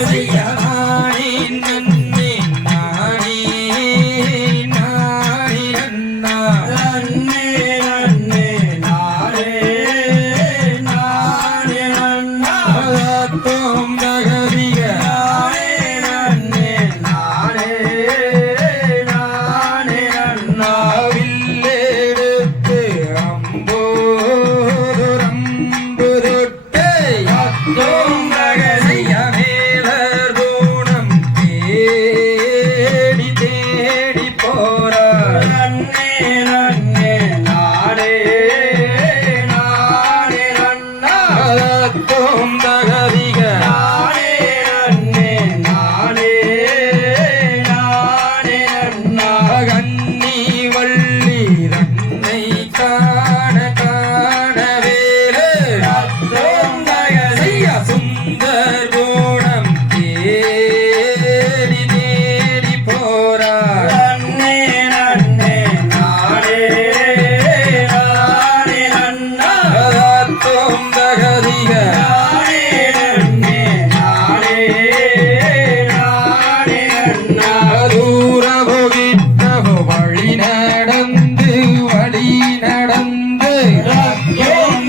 Yeah. தோம்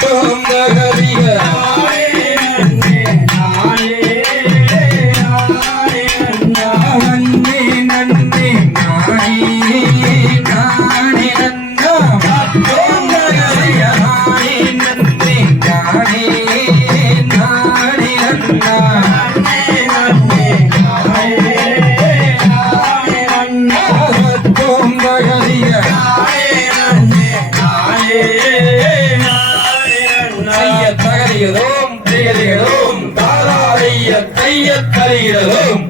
சுந்தரியா தகதிகளோம் திகதிகளோம் தாராளைய தைய தருகிறதும்.